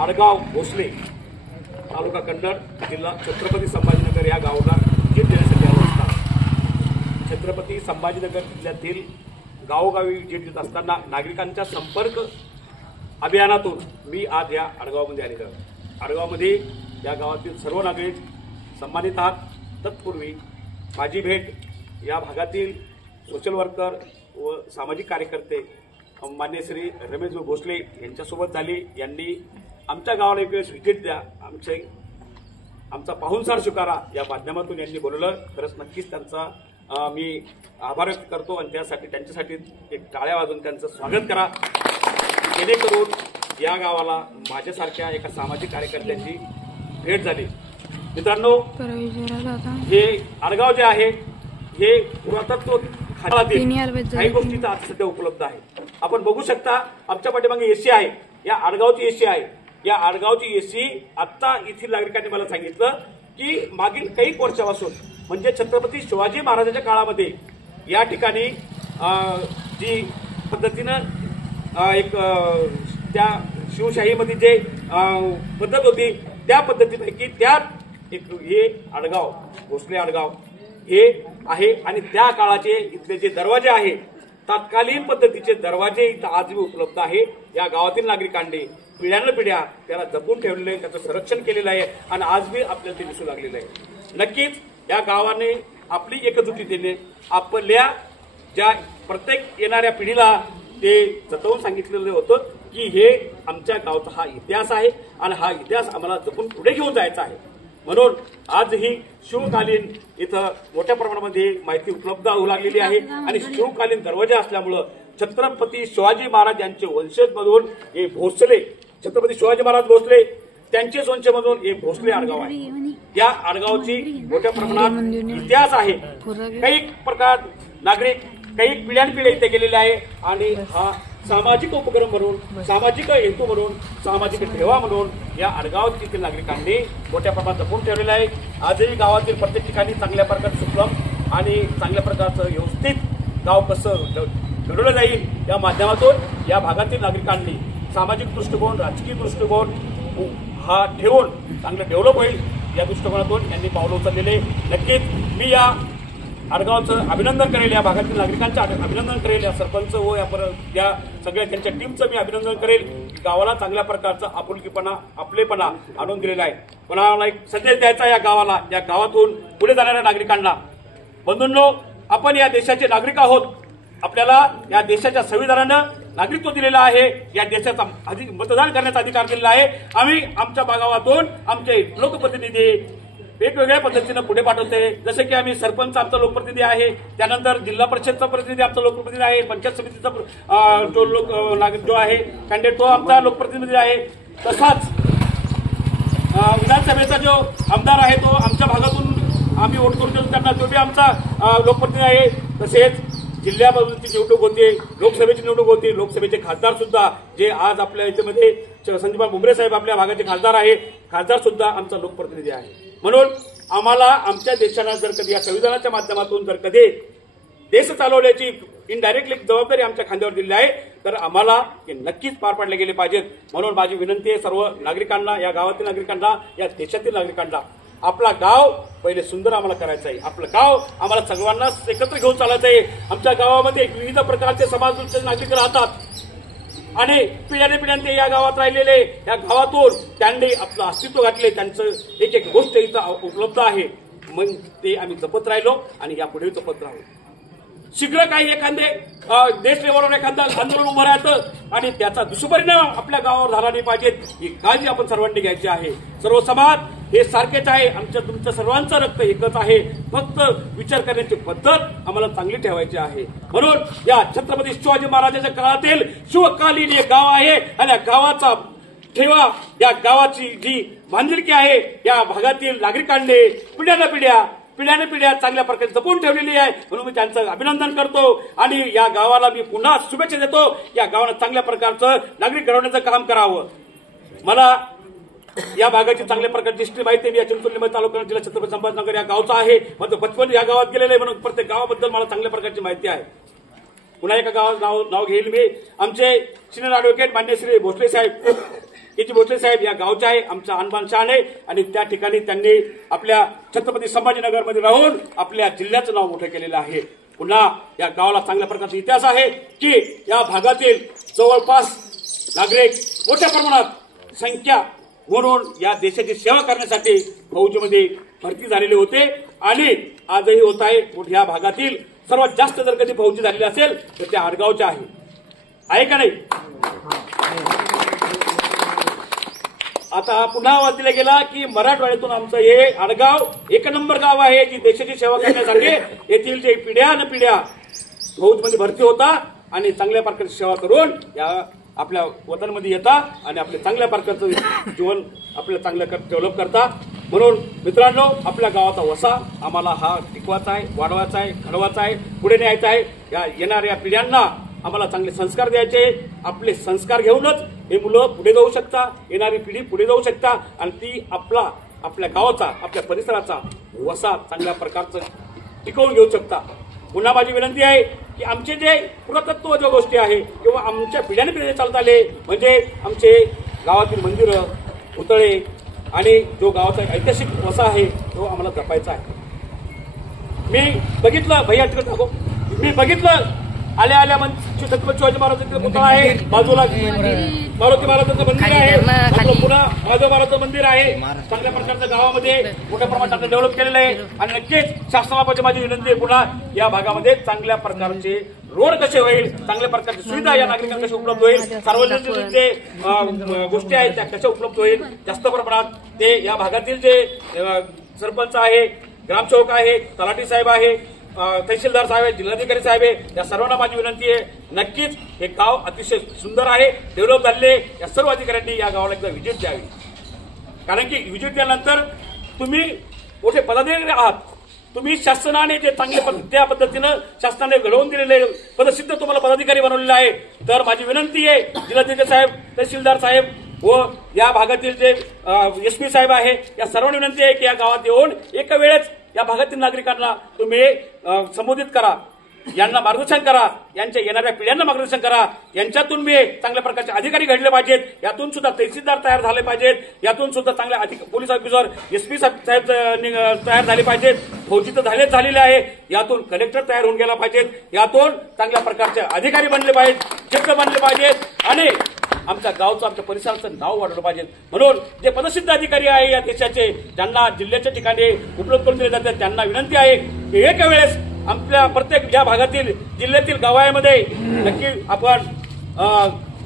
आडगाव भोसले तालुका कन्नड जिल्हा छत्रपती संभाजीनगर या गावाला भेट देण्यासाठी आलो असता छत्रपती संभाजीनगर जिल्ह्यातील गावोगावी भेट देत असताना नागरिकांच्या संपर्क अभियानातून मी आज या आडगावमध्ये आलेलो आहे। आडगावमध्ये या गावातील सर्व नागरिक सन्मानित आहात। तत्पूर्वी माझी भेट या भागातील सोशल वर्कर व सामाजिक कार्यकर्ते मान्य श्री रमेश भोसले यांच्यासोबत झाली। यांनी आमच्या गावाला एक वेळेस व्हिजिट द्या, आमचा पाहुणचार स्वीकारा या माध्यमातून यांनी बोलवलं। खरंच नक्कीच त्यांचा मी आभार व्यक्त करतो आणि त्यांच्यासाठी एक टाळ्या वाजवून त्यांचं स्वागत करा, जेणेकरून या गावाला माझ्यासारख्या एका सामाजिक कार्यकर्त्याची भेट झाली। मित्रांनो, हे आडगाव जे आहे हे पुरातत्व काही गोष्टीचा आज सध्या उपलब्ध आहे। आपण बघू शकता आमच्या पाठीमागे एसी आहे, या आडगावची एसी आहे। या आडगावची एसी आता येथील नागरिकांनी मला सांगितलं की मागील काही वर्षापासून म्हणजे छत्रपती शिवाजी महाराजांच्या काळामध्ये या ठिकाणी जी पद्धतीनं एक त्या शिवशाहीमध्ये जे पद्धत होती त्या पद्धतीपैकी त्यात एक हे आडगाव भोसले आडगाव हे आहे आणि त्या काळाचे इथले जे दरवाजे आहे तत्कालीन पद्धतीचे दरवाजे इथं आजही उपलब्ध आहे। या गावातील नागरिकांनी पिढ्यानपिढ्या त्याला जपून ठेवलेलं आहे, त्याचं संरक्षण केलेलं आहे आणि आजही आपल्याला ते दिसू लागलेलं आहे। नक्कीच या गावाने आपली एकजुटीने आपल्या ज्या प्रत्येक येणाऱ्या पिढीला ते जतवून सांगितलेलं होतं की हे आमच्या गावचा हा इतिहास आहे आणि हा इतिहास आम्हाला जपून पुढे घेऊन जायचा आहे। म्हणून आजही शिवकालीन इथं मोठ्या प्रमाणामध्ये माहिती उपलब्ध होऊ लागलेली आहे आणि शिवकालीन दरवाजे असल्यामुळं छत्रपती शिवाजी महाराज यांचे वंशज मधून हे भोसले छत्रपती शिवाजी महाराज भोसले त्यांचेच वंशमधून हे भोसले आडगाव आहे। या आडगावची मोठ्या प्रमाणात इतिहास आहे। काही प्रकार नागरिक काही पिढ्यानपिढ्या इथे गेलेले आहे आणि हा सामाजिक उपक्रम म्हणून सामाजिक हेतू म्हणून सामाजिक ठेवा म्हणून या आडगावातील नागरिकांनी मोठ्या प्रमाणात जपून ठेवलेलं आहे। आजही गावातील प्रत्येक ठिकाणी चांगल्या प्रकारचं सुलभ आणि चांगल्या प्रकारचं व्यवस्थित गाव कसं घडवलं जाईल या माध्यमातून या भागातील नागरिकांनी सामाजिक दृष्टिकोन राजकीय दृष्टिकोन हा ठेवून चांगलं डेव्हलप होईल या दृष्टिकोनातून यांनी पावलं उचललेले। नक्कीच मी या आडगावचं अभिनंदन करेल, या भागातील नागरिकांचं अभिनंदन करेल, या सरपंच व या सगळ्या त्यांच्या टीमचं मी अभिनंदन करेल। गावाला चांगल्या प्रकारचा आपुलकीपणा आपलेपणा आणून दिलेला आहे। कोणाला एक संदेश द्यायचा या गावाला, या गावातून पुढे जाणाऱ्या नागरिकांना, बंधूंनो आपण या देशाचे नागरिक आहोत। आपल्याला या देशाच्या संविधानानं नागरिकत्व दिलेलं आहे, या देशाचा मतदान करण्याचा अधिकार दिलेला आहे। आम्ही आमच्या गावातून आमचे लोकप्रतिनिधी वेगवेगळ्या पद्धतीनं पुढे पाठवते, जसे की आम्ही सरपंच आमचा लोकप्रतिनिधी आहे, त्यानंतर जिल्हा परिषदचा प्रतिनिधी आमचा लोकप्रतिनिधी आहे, पंचायत समितीचा जो आहे कॅन्डिडेट तो आमचा लोकप्रतिनिधी आहे, तसाच विधानसभेचा जो आमदार आहे तो आमच्या भागातून आम्ही वोट करून देतो त्यांना, तो बी आमचा लोकप्रतिनिधी आहे। तसेच जिल्ह्यामधूनची निवडणूक होते, लोकसभेची निवडणूक होती, लोकसभेचे खासदार सुद्धा जे आज आपल्या याच्यामध्ये संजय मुंबरे साहेब आपल्या भागाचे खासदार आहे, खासदार सुद्धा आमचा लोकप्रतिनिधी आहे। म्हणून आम्हाला आमच्या देशाला जर कधी या संविधानाच्या माध्यमातून जर कधी देश चालवण्याची इनडायरेक्टली जबाबदारी आमच्या खांद्यावर दिली आहे तर आम्हाला हे नक्कीच पार पाडले गेले पाहिजेत। म्हणून माझी विनंती आहे सर्व नागरिकांना, या गावातील नागरिकांना, या देशातील नागरिकांना, आपला गाव पहिले सुंदर आम्हाला करायचं आहे, आपलं गाव आम्हाला सर्वांना एकत्र घेऊन चालायचं आहे। आमच्या गावामध्ये विविध प्रकारचे समाजाचे नागरिक राहतात आणि पिढ्याने या गावात राहिलेले, या गावातून त्यांनी आपलं अस्तित्व घातले, त्यांचं एक एक गोष्ट इथं उपलब्ध आहे, मग ते आम्ही जपत राहिलो आणि यापुढे जपत राहू। शीघ्र काही एखादे देश लेवलवर एखादं आंदोलन उभं राहतं आणि त्याचा दुष्परिणाम आपल्या गावावर झाला नाही पाहिजे, ही काळजी आपण सर्वांनी घ्यायची आहे। सर्व समाज हे सारखेच आहे, आमच्या तुमच्या सर्वांचं रक्त एकच आहे, फक्त विचार करण्याची पद्धत आम्हाला चांगली ठेवायची आहे। म्हणून या छत्रपती शिवाजी महाराजांच्या काळातील शिवकालीन एक गाव आहे आणि या गावाचा ठेवा, या गावाची जी बांधिलकी आहे या भागातील नागरिकांनी पिढ्याने पिढ्या चांगल्या प्रकारे जपून ठेवलेली आहे। म्हणून मी त्यांचं अभिनंदन करतो आणि या गावाला मी पुन्हा शुभेच्छा देतो। या गावाला चांगल्या प्रकारचं नागरिक घडवण्याचं काम करावं। मला या भागाची चांगल्या प्रकारची हिस्ट्री माहिती आहे। या चिंचोली तालुका जिल्हा छत्रपती संभाजीनगर या गावचा आहे, माझं बचपन या गावात गेलेलं आहे, म्हणून प्रत्येक गावाबद्दल मला चांगल्या प्रकारची माहिती आहे। पुन्हा एका गावाचं नाव घेईल मी, आमचे सिनियर ऍडव्होकेट मान्य श्री भोसले साहेब केजी भोसले साहेब या गावचे आहे, आमचा आणबान शान आहे आणि त्या ठिकाणी त्यांनी आपल्या छत्रपती संभाजीनगरमध्ये राहून आपल्या जिल्ह्याचं नाव मोठं केलेलं आहे. पुन्हा या गावाला चांगल्या प्रकारचा इतिहास आहे की या भागातील जवळपास नागरिक मोठ्या प्रमाणात संख्या म्हणून या देशाची सेवा करण्यासाठी फौजीमध्ये भरती झालेले होते आणि आजही होत आहे. या भागातील सर्वात जास्त जर कधी फौजी झालेली असेल तर त्या आडगावच्या आहे का नाही. आता पुन्हा आवाज दिला गेला की मराठवाड्यातून आमचं हे आडगाव एक नंबर गाव आहे की देशाची सेवा करण्यासाठी येथील जे पिढ्या न पिढ्या फौजमध्ये भरती होता आणि चांगल्या प्रकारची सेवा करून या आपल्या वतनमध्ये येता आणि आपल्या चांगल्या प्रकारचं जीवन आपल्याला चांगलं डेव्हलप करता. म्हणून मित्रांनो, आपल्या गावाचा वसा आम्हाला हा टिकवायचा आहे, वाढवायचा आहे, घडवायचा आहे, पुढे न्यायचा आहे. या येणाऱ्या पिढ्यांना आम्हाला चांगले संस्कार द्यायचे. आपले संस्कार घेऊनच हे मुलं पुढे जाऊ शकता, येणारी पिढी पुढे जाऊ शकता आणि ती आपल्या गावाचा, आपल्या परिसराचा वसा चांगल्या प्रकारचं टिकवून घेऊ शकता. पुन्हा माझी विनंती आहे की आमचे जे पुरातत्व ज्या गोष्टी आहे किंवा आमच्या पिढ्याने पिढ्या चालत आले म्हणजे आमचे गावातील मंदिरं, पुतळे आणि जो गावाचा ऐतिहासिक वसा आहे तो आम्हाला जपायचा आहे. मी बघितलं भैया तिकडे टाको, मी बघितलं आल्या छत्रपती शिवाजी महाराजांचा पुतळा आहे, बाजूला मारुती महाराजांचं मंदिर आहे, पुन्हा माधव महाराजांचं मंदिर आहे. चांगल्या प्रकारचं गावामध्ये मोठ्या प्रमाणात डेव्हलप केलेलं आहे आणि नक्कीच शासनाबाबत माझी विनंती आहे पुन्हा या भागामध्ये चांगल्या प्रकारचे रोड कसे होईल, चांगल्या प्रकारची सुविधा या नागरिकांना कशी उपलब्ध होईल, सार्वजनिक जे गोष्टी आहेत त्या कशा उपलब्ध होईल जास्त प्रमाणात ते या भागातील जे सरपंच आहे, ग्रामसेवक आहे, तलाठी साहेब आहे, तहसीलदार साहेब आहे, जिल्हाधिकारी साहेब आहे, या सर्वांना माझी विनंती आहे नक्कीच हे गाव अतिशय सुंदर आहे, डेव्हलप झालेले. या सर्व अधिकाऱ्यांनी या गावाला एकदा व्हिजिट द्यावी. कारण की व्हिजिट दिल्यानंतर तुम्ही मोठे पदाधिकारी आहात, तुम्ही शासनाने जे चांगले त्या पद्धतीनं शासनाने घडवून दिलेले पदसिद्ध तुम्हाला पदाधिकारी बनवलेले आहे. तर माझी विनंती आहे जिल्हाधिकारी साहेब, तहसीलदार साहेब व या भागातील जे एसपी साहेब आहे या सर्वांनी विनंती आहे की या गावात येऊन एका वेळेस या भागातील नागरिकांना तुम्ही संबोधित करा, यांना मार्गदर्शन करा, यांच्या येणाऱ्या पिढ्यांना मार्गदर्शन करा. यांच्यातून मी चांगल्या प्रकारचे अधिकारी घडले पाहिजेत, यातून सुद्धा तहसीलदार तयार झाले पाहिजेत, यातून सुद्धा चांगले पोलीस ऑफिसर, एसपी साहेब तयार झाले पाहिजेत, फौजी तर झालेले आहे, यातून कलेक्टर तयार होऊन गेला पाहिजेत, यातून चांगल्या प्रकारचे अधिकारी बनले पाहिजेत, क्षेत्र बनले पाहिजेत आणि आमच्या गावचं, आमच्या परिसराचं नाव वाढवलं पाहिजे. म्हणून जे पदसिद्ध अधिकारी आहे या देशाचे, ज्यांना जिल्ह्याच्या ठिकाणी उपलब्ध करून दिले जातात, त्यांना विनंती आहे की एका वेळेस आपल्या प्रत्येक या भागातील जिल्ह्यातील गावामध्ये नक्की आपण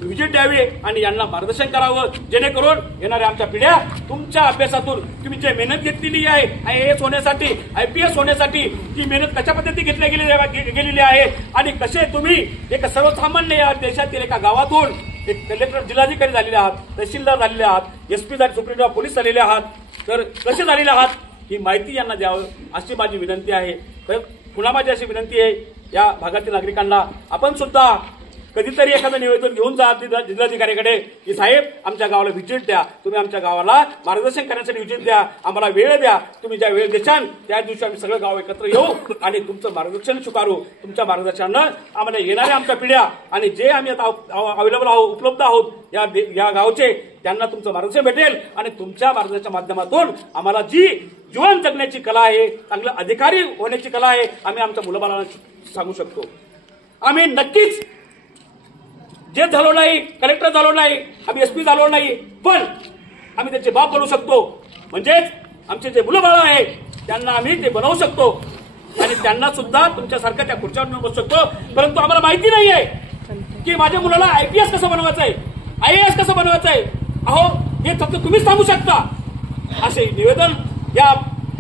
व्हिजिट द्यावी आणि यांना मार्गदर्शन करावं, जेणेकरून येणाऱ्या आमच्या पिढ्या तुमच्या अभ्यासातून तुम्ही जे मेहनत घेतलेली आहे IAS होण्यासाठी, IPS होण्यासाठी, ती मेहनत कशा पद्धती घेतली गेलेली आहे आणि कसे तुम्ही एक सर्वसामान्य या देशातील एका गावातून एक कलेक्टर, जिल्हाधिकारी झालेले आहात, तहसीलदार झालेले आहात, SP सुप्रीम पोलीस झालेले आहात, तर कसे झालेले आहात ही माहिती यांना द्यावं अशी माझी विनंती आहे. तर पुन्हा माझी अशी विनंती आहे या भागातील नागरिकांना, आपण सुद्धा कधीतरी एखादं निवेदन घेऊन जा जिल्हाधिकाऱ्याकडे की साहेब आमच्या गावाला व्हिजिट द्या, तुम्ही आमच्या गावाला मार्गदर्शन करण्यासाठी व्हिजिट द्या, आम्हाला वेळ द्या. तुम्ही ज्या वेळ देशाल त्या दिवशी आम्ही सगळं गाव एकत्र येऊ आणि तुमचं मार्गदर्शन स्वीकारू. तुमच्या मार्गदर्शनानं आम्हाला येणाऱ्या आमच्या पिढ्या आणि जे आम्ही आता अवेलेबल आहोत, उपलब्ध आहोत या गावचे, त्यांना तुमचं मार्गदर्शन भेटेल आणि तुमच्या मार्गदर्शनाच्या माध्यमातून आम्हाला जी जीवन जगण्याची कला आहे, चांगलं अधिकारी होण्याची कला आहे, आम्ही आमच्या मुलाबाळांना सांगू शकतो. आम्ही नक्कीच जे झालो नाही, कलेक्टर झालो नाही, आम्ही SP झालो नाही, पण आम्ही त्याचे बाप बनवू शकतो. म्हणजेच आमचे जे मुलं बाळ आहे त्यांना आम्ही ते बनवू शकतो आणि त्यांना सुद्धा तुमच्यासारख्या त्या खुर्च्यावर बसू शकतो. परंतु आम्हाला माहिती नाहीये की माझ्या मुलाला IPS कसं बनवायचं आहे, IAS कसं बनवायचं आहे. अहो, हे फक्त तुम्हीच सांगू शकता. असे निवेदन या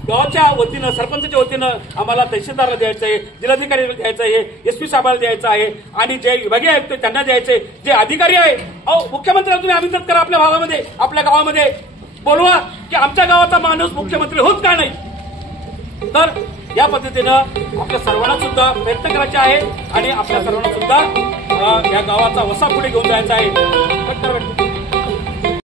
गावाच्या वतीनं, सरपंचाच्या वतीनं आम्हाला तहसीलदारला द्यायचं आहे, जिल्हाधिकारीला द्यायचं आहे, SP साहेबांना द्यायचं आहे आणि जे विभागीय आयुक्त त्यांना द्यायचे, जे अधिकारी आहे. अहो, मुख्यमंत्र्यांना तुम्ही आमंत्रित करा आपल्या भागामध्ये, आपल्या गावामध्ये बोलवा की आमच्या गावाचा माणूस मुख्यमंत्री होत का नाही. तर या पद्धतीनं आपल्या सर्वांना सुद्धा प्रयत्न करायचे आहे आणि आपल्या सर्वांना सुद्धा या गावाचा वसा पुढे घेऊन जायचा आहे.